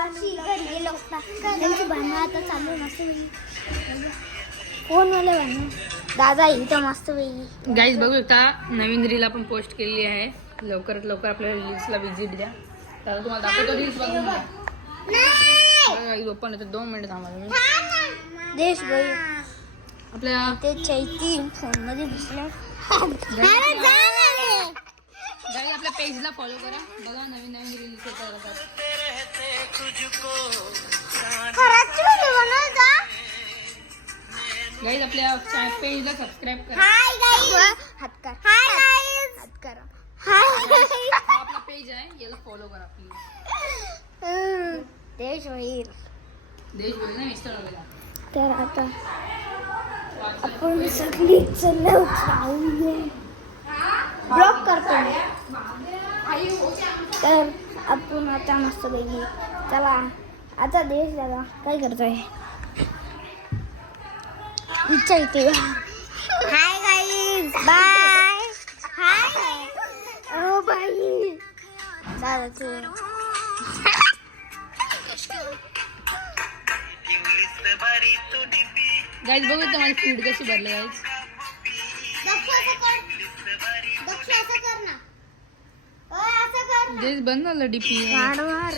त्यांची भांडणं आता चालू मस्त फोन वाले भांडणं दादा इथं मस्त वेगळी गाईज बघू शकता नवीन रील आपण पोस्ट केलेली आहे. लवकरात लवकर आपल्या रील्सला विजिट द्या. तर तुम्हाला दाखवतो रील्स बघून ओपन होतं 2 मिनिट थांबा तुम्ही. देश भाई आपल्या ते चैती फोन मध्ये घुसल्या गाईज आपल्या पेजला फॉलो करा. बघा नवीन नवीन रील्स येतात. गाईज आपल्या पेजला सबस्क्राईब करा. हात करा हा आपला पेज आहे, याला फॉलो करा प्लीज. देश भाई देश बोलले ना मिस्टर वगैरे. तर आता आपण सगळी ब्लॉक करतो. तर आपण आता मस्त पैकी चला आता देश दादा काय करतोय इच्छा येते. Hi guys bye. High O by चला तू गाईज बघू तर माझी फीड कशी भरले गाईज. देश बंद झालं डीपी. गाडवार